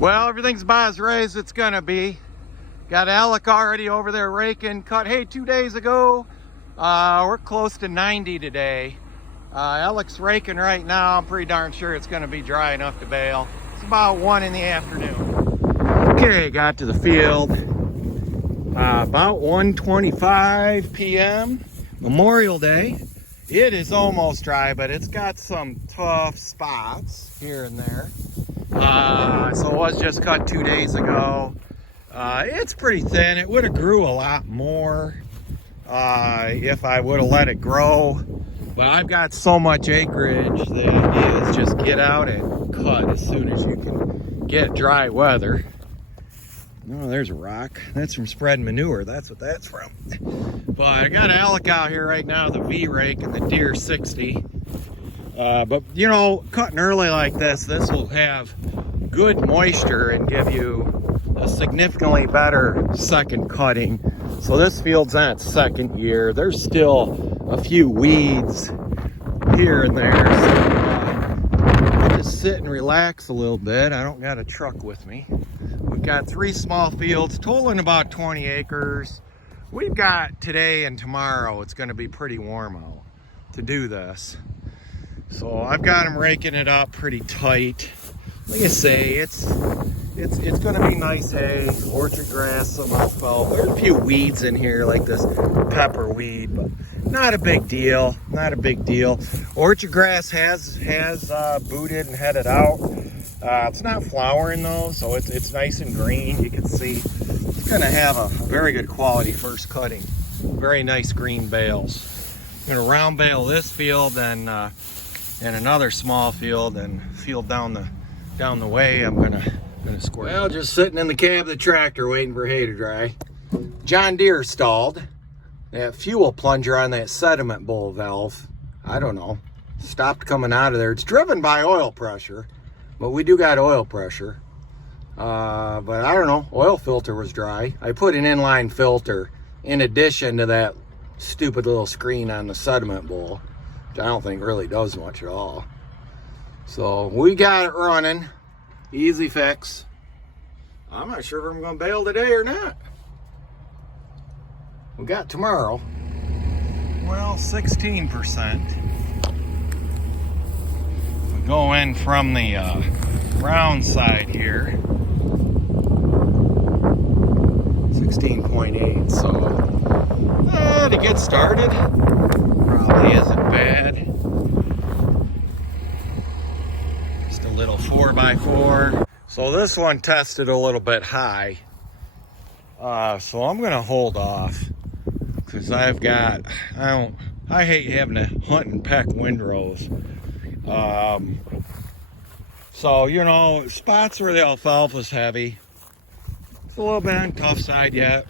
Well, everything's about as right as it's gonna be. Got Alec already over there raking. Cut hay 2 days ago. We're close to 90 today. Alec's raking right now. I'm pretty darn sure it's gonna be dry enough to bale. It's about 1 in the afternoon. Okay, got to the field. About 1:25 p.m. Memorial Day. It is almost dry, but it's got some tough spots here and there. So it was just cut 2 days ago. It's pretty thin. It would have grew a lot more if I would have let it grow. But I've got so much acreage, the idea is just get out and cut as soon as you can get dry weather. Oh, there's a rock. That's from spreading manure. That's what that's from. But I got Alec out here right now, the V-rake and the Deere 60. But you know, cutting early like this will have good moisture and give you a significantly better second cutting. So this field's on its second year. There's still a few weeds here and there. So I just sit and relax a little bit. I don't got a truck with me. We've got 3 small fields, totaling about 20 acres. We've got today and tomorrow, it's gonna be pretty warm out to do this. So I've got them raking it up pretty tight. Like I say, it's gonna be nice hay, orchard grass, some alfalfa. There's a few weeds in here like this pepper weed, but not a big deal, not a big deal. Orchard grass has booted and headed out. It's not flowering though, so it's nice and green. You can see it's gonna have a very good quality first cutting. Very nice green bales. I'm gonna round bale this field and another small field and field down the way. I'm gonna square. Well, just sitting in the cab of the tractor waiting for hay to dry. John Deere stalled. That fuel plunger on that sediment bowl valve, I don't know, stopped coming out of there. It's driven by oil pressure. But we do got oil pressure. But I don't know, oil filter was dry. I put an inline filter in addition to that stupid little screen on the sediment bowl, which I don't think really does much at all. So we got it running, easy fix. I'm not sure if I'm gonna bale today or not. We got tomorrow. Well, 16%. Go in from the round side here, 16.8. So to get started, probably isn't bad. Just a little 4x4. So this one tested a little bit high. So I'm gonna hold off because I hate having to hunt and peck windrows. So, you know, spots where the alfalfa's heavy. It's a little bit on the tough side yet.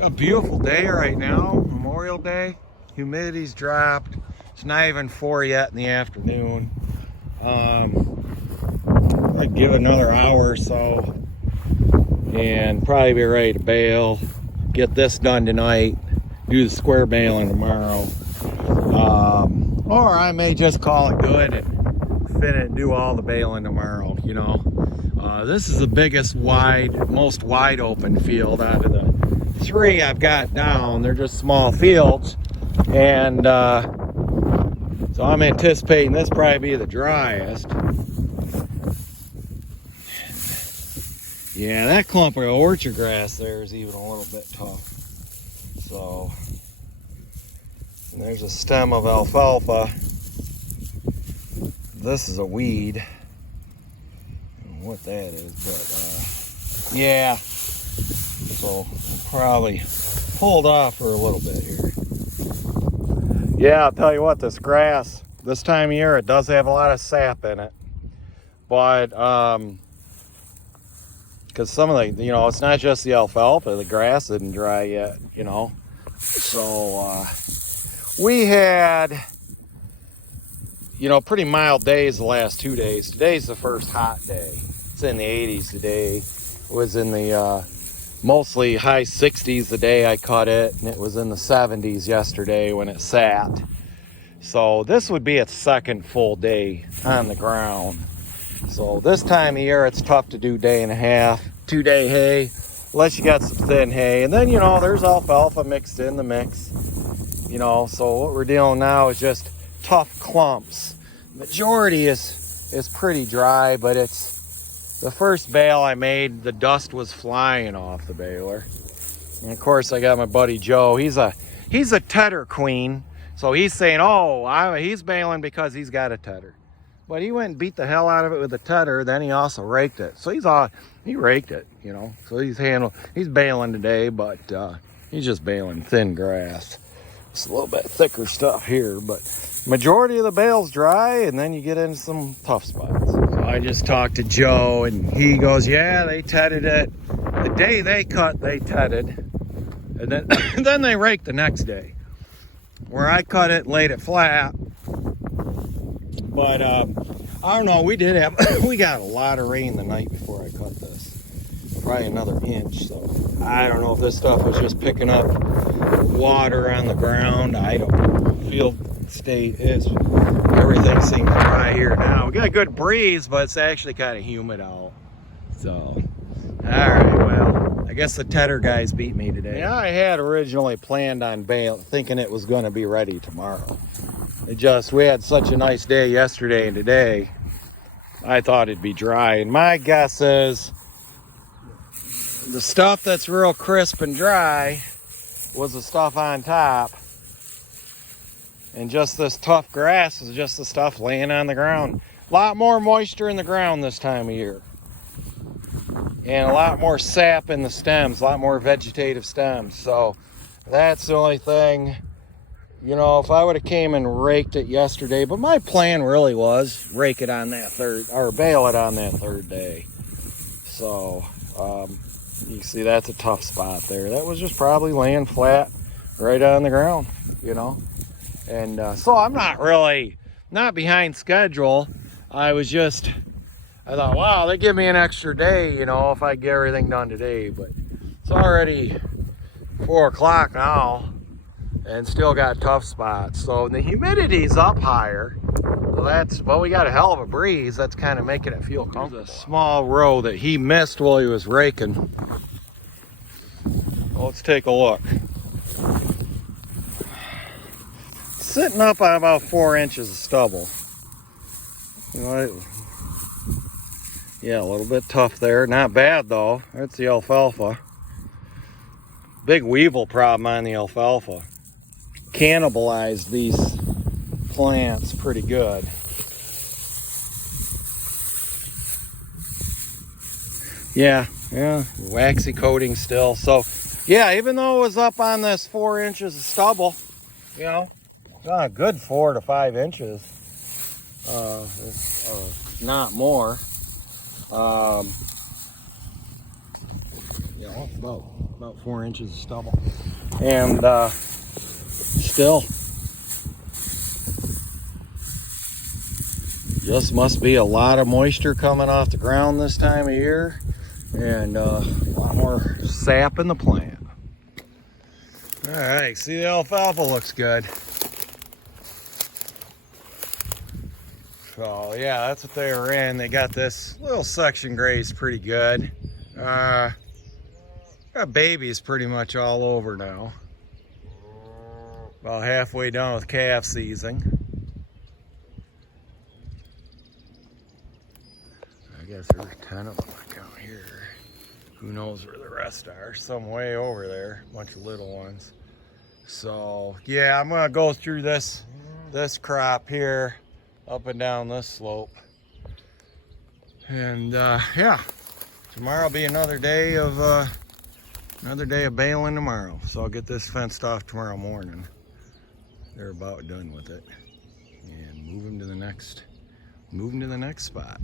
A beautiful day right now, Memorial Day. Humidity's dropped. It's not even 4 yet in the afternoon. I'd give it another hour or so and probably be ready to bale. Get this done tonight. Do the square baling tomorrow. Or I may just call it good and fit it and do all the baling tomorrow, you know. This is the biggest most wide open field out of the 3 I've got down. They're just small fields. And so I'm anticipating this probably be the driest. Yeah, that clump of orchard grass there is even a little bit tough. So, and there's a stem of alfalfa. This is a weed. I don't know what that is, but yeah. So I'll probably hold off for a little bit here. Yeah, I'll tell you what, this grass, this time of year, it does have a lot of sap in it. But because some of the, you know, it's not just the alfalfa, the grass isn't dry yet, you know. So we had, you know, pretty mild days the last 2 days. Today's the first hot day. It's in the 80s today. It was in the mostly high 60s the day I cut it, and it was in the 70s yesterday when it sat. So this would be its second full day on the ground. So this time of year, it's tough to do day and a half, 2-day hay, unless you got some thin hay. And then, you know, there's alfalfa mixed in the mix, you know. So what we're dealing now is just tough clumps. Majority is pretty dry, but it's the first bale I made, the dust was flying off the baler. And of course, I got my buddy Joe. He's a tedder queen. So he's saying, oh, he's baling because he's got a tedder. But he went and beat the hell out of it with a tedder. Then he also raked it. So he raked it, you know. So he's baling today, but he's just baling thin grass. It's a little bit thicker stuff here, but majority of the bale's dry, and then you get into some tough spots. So I just talked to Joe, and he goes, yeah, they tedded it. The day they cut, they tedded. And then, then they raked the next day. Where I cut it, laid it flat. But I don't know, we got a lot of rain the night before I cut this. Probably another inch, so I don't know if this stuff was just picking up water on the ground. I don't know. Field state is, everything seems dry here now. We got a good breeze, but it's actually kind of humid out. So, all right, well, I guess the tedder guys beat me today. Yeah, I had originally planned on thinking it was going to be ready tomorrow. We had such a nice day yesterday and today, I thought it'd be dry. And my guess is the stuff that's real crisp and dry was the stuff on top. And just this tough grass is just the stuff laying on the ground. A lot more moisture in the ground this time of year. And a lot more sap in the stems, a lot more vegetative stems. So that's the only thing. You know, if I would have came and raked it yesterday, but my plan really was rake it on that bale it on that third day. So, you see that's a tough spot there. That was just probably laying flat right on the ground, you know. And so I'm not behind schedule. I thought, wow, they give me an extra day, you know, if I get everything done today. But it's already 4 o'clock now. And still got tough spots. So the humidity's up higher. So we got a hell of a breeze. That's kind of making it feel comfortable. There's a small row that he missed while he was raking. Let's take a look. Sitting up on about 4 inches of stubble. You know, yeah, a little bit tough there. Not bad though. That's the alfalfa. Big weevil problem on the alfalfa. Cannibalized these plants pretty good. Yeah, waxy coating still. So yeah, even though it was up on this 4 inches of stubble, you know, it's on a good 4 to 5 inches, not more. You know, about 4 inches of stubble, and still, just must be a lot of moisture coming off the ground this time of year, and a lot more sap in the plant. All right, see, the alfalfa looks good. So yeah, that's what they were in. They got this little section grazed pretty good. Got babies pretty much all over now. About halfway done with calf season. I guess there's 10 of them I count here. Who knows where the rest are? Some way over there, a bunch of little ones. So yeah, I'm gonna go through this crop here, up and down this slope. And yeah, tomorrow will be another day of baling tomorrow. So I'll get this fenced off tomorrow morning. They're about done with it, and move them to the next spot.